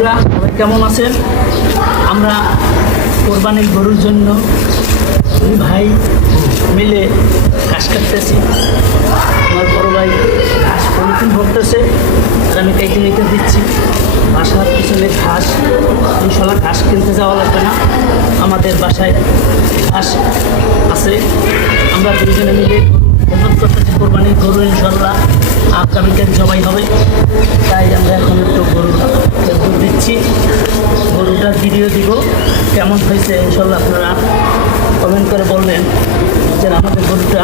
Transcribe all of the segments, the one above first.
বন্ধুরা সবাই কেমন আছেন? আমরা কোরবানির গরুর জন্য দুই ভাই মিলে ঘাস কাটতেছি। আমার বড় ভাই ঘাস পলিথিন ভরতেছে আর আমি কেটে কেটে দিচ্ছি। বাসার পিছনে ঘাস, ইনশাল্লাহ ঘাস কিনতে যাওয়া লাগবে না, আমাদের বাসায় ঘাস আছে। আমরা দুজনে মিলে গরু করতেছি, কোরবানির গরু ইনশাল্লাহ আগামীকাল জবাই হবে। তাই আমরা এখন একটু গরুর দুধ দিচ্ছি, গরুটার ভিডিও দিব কেমন হয়েছে ইনশাল্লাহ আপনারা কমেন্ট করে বলবেন যে আমাদের গরুটা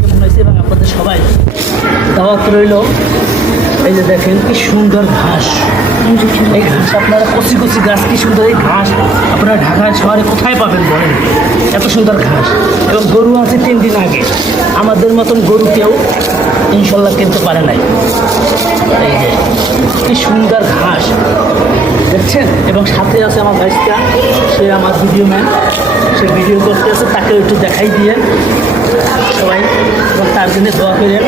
কেমন হয়েছে, এবং আপনাদের সবাই দাওয়াত রইল। এই যে দেখেন কি সুন্দর ঘাস, এই ঘাস আপনারা কচি কচি গাছ, কি সুন্দর এই ঘাস আপনারা ঢাকা শহরে কোথায় পাবেন বলেন? এত সুন্দর ঘাস, এবং গরু আছে 3 দিন আগে। আমাদের মতন গরু কেউ ইনশাল্লাহ কিনতে পারে নাই। এই যে কি সুন্দর ঘাস দেখছেন, এবং সাথে আছে আমার ভাইস্তা, সে আমার ভিডিও ম্যান, সে ভিডিও করতে আছে, তাকে একটু দেখাই দিয়ে সবাই, এবং তার জন্য দোয়া করেন।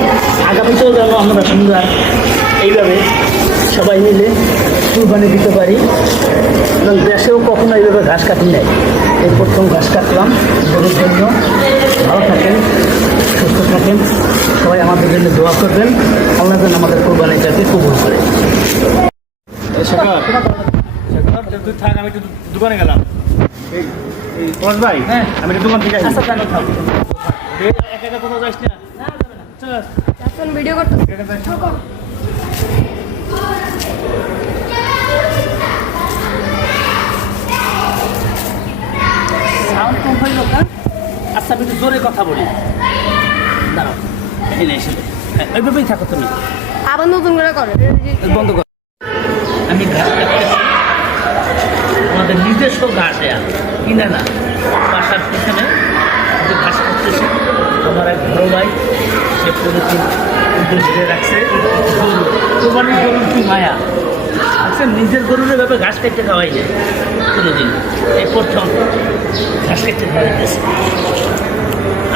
আগামীতেও যেন আমরা সুন্দর এইভাবে সবাই মিলে কুরবানি দিতে পারি, এবং দেশেও কখনো এইভাবে ঘাস কাটি নাই, এই প্রথম ঘাস কাটলাম গরুর জন্য। ভালো থাকেন, সুস্থ থাকেন, সবাই আমাদের জন্য দোয়া করবেন, আল্লাহ যেন আমাদের কোরবানিটাকে কবুল করে। তুই থাক, আমি একটু দোকানে গেলাম। ভাই হ্যাঁ, আমি একটু দোকান থেকে আসি। আচ্ছা কেন থাকবো, একা একা কোথাও যাস না। এখন ভিডিও করতে সাউন্ড কম হইল না? আচ্ছা আমি একটু জোরে কথা বলি, দাঁড়াও এখানে এসে ওইভাবেই থাকো তুমি, আবার নতুন করে করো বন্ধ করো। আমি ঘাস কাটতেছি, আমাদের নিজস্ব ঘাস কিনে না, বাসার পিছনে যে ঘাস কাটতেছি। আমার এক বড় ভাই, সে পলিথিন ঘিরে রাখছে। কোরবানির গরুর কি মায়া, আচ্ছা নিজের গরুর এভাবে ঘাস কেটে খাওয়াই যায় কোনোদিন, এই প্রথম ঘাস কেটে খাওয়াইতেছে।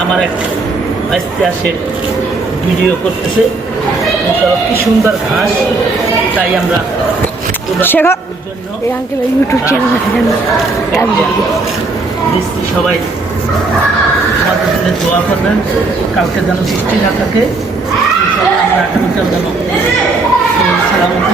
আমার এক ভাইস্তে আসে ভিডিও করতেছে, কি সুন্দর ঘাস। তাই আমরা জন্য এই আঙ্কেলের ইউটিউব চ্যানেল দিচ্ছি। সবাই আমাদের জন্য দোয়া করবেন, কালকে যেন বৃষ্টি না থাকে, ইনশাআল্লাহ আমরা আগামীকাল যেন সালামত